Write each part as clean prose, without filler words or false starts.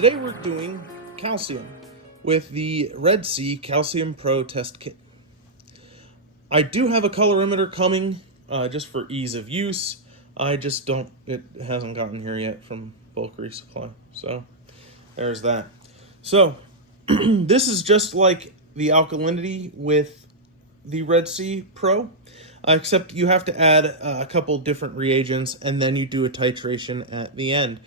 Today we're doing calcium with the Red Sea Calcium Pro Test Kit. I do have a colorimeter coming just for ease of use. It hasn't gotten here yet from bulk resupply. So there's that. So this is just like the alkalinity with the Red Sea Pro, except you have to add a couple different reagents and then you do a titration at the end.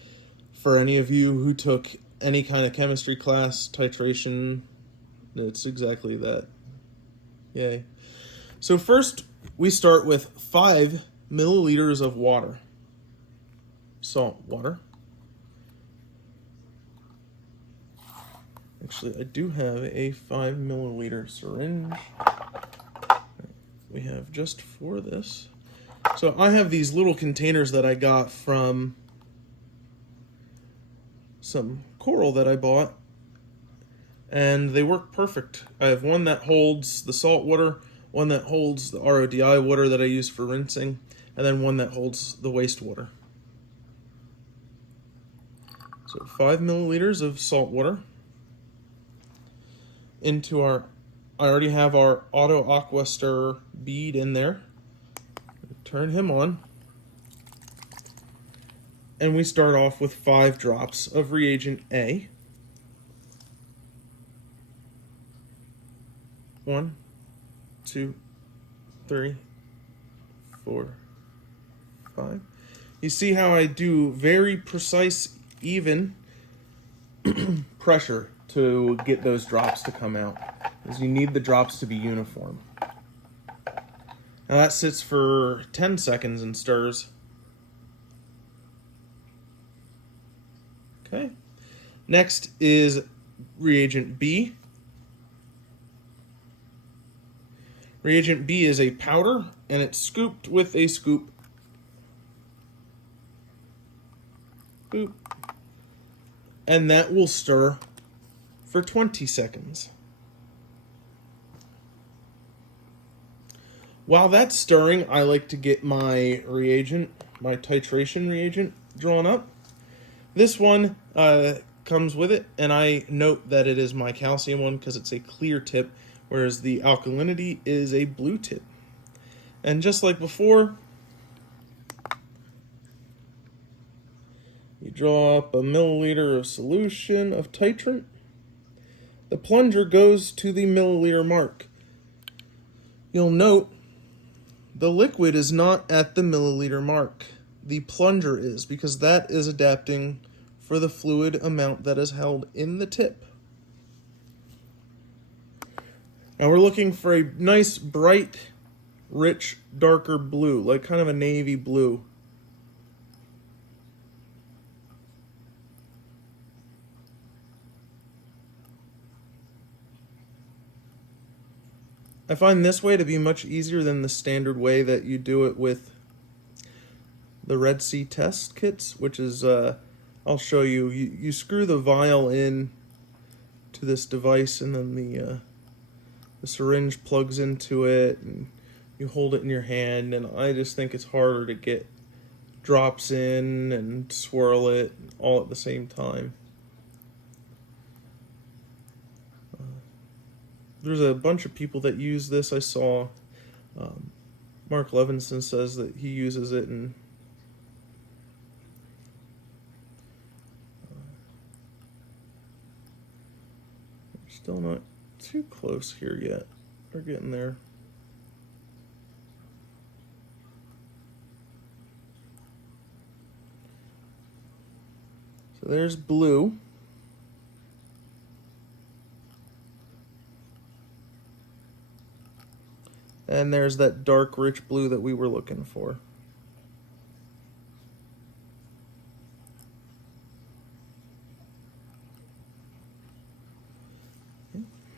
For any of you who took any kind of chemistry class, titration, it's exactly that. Yay. So first, we start with 5 milliliters of water. Salt water. Actually, I do have a 5 milliliter syringe. We have just for this. So I have these little containers that I got from some coral that I bought, and they work perfect. I have one that holds the salt water, one that holds the RODI water that I use for rinsing, and then one that holds the wastewater. So 5 milliliters of salt water into I already have our Auto Aqua Stir bead in there. Turn him on. And we start off with 5 drops of Reagent A. 1, 2, 3, 4, 5. You see how I do very precise, even pressure to get those drops to come out, because you need the drops to be uniform. Now that sits for 10 seconds and stirs. Okay. Next is Reagent B. Reagent B is a powder, and it's scooped with a scoop. Boop. And that will stir for 20 seconds. While that's stirring, I like to get my reagent, my titration reagent, drawn up. This one comes with it, and I note that it is my calcium one because it's a clear tip, whereas the alkalinity is a blue tip. And just like before, you draw up a milliliter of solution of titrant. The plunger goes to the milliliter mark. You'll note the liquid is not at the milliliter mark. The plunger is, because that is adapting for the fluid amount that is held in the tip. Now we're looking for a nice, bright, rich, darker blue, like kind of a navy blue. I find this way to be much easier than the standard way that you do it with the Red Sea test kits, which is, I'll show you. You screw the vial in to this device, and then the syringe plugs into it, and you hold it in your hand, and I just think it's harder to get drops in and swirl it all at the same time. There's a bunch of people that use this. I saw Mark Levinson says that he uses it, and we're still not too close here yet. We're getting there. So there's blue. And there's that dark, rich blue that we were looking for.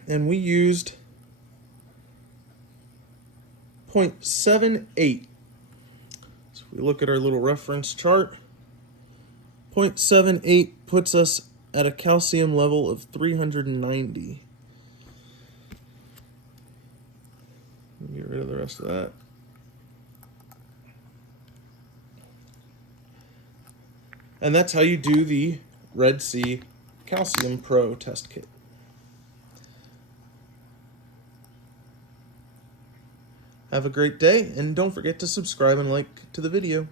And we used 0.78. So if we look at our little reference chart, 0.78 puts us at a calcium level of 390. Get rid of the rest of that. And that's how you do the Red Sea Calcium Pro test kit. Have a great day, and don't forget to subscribe and like to the video.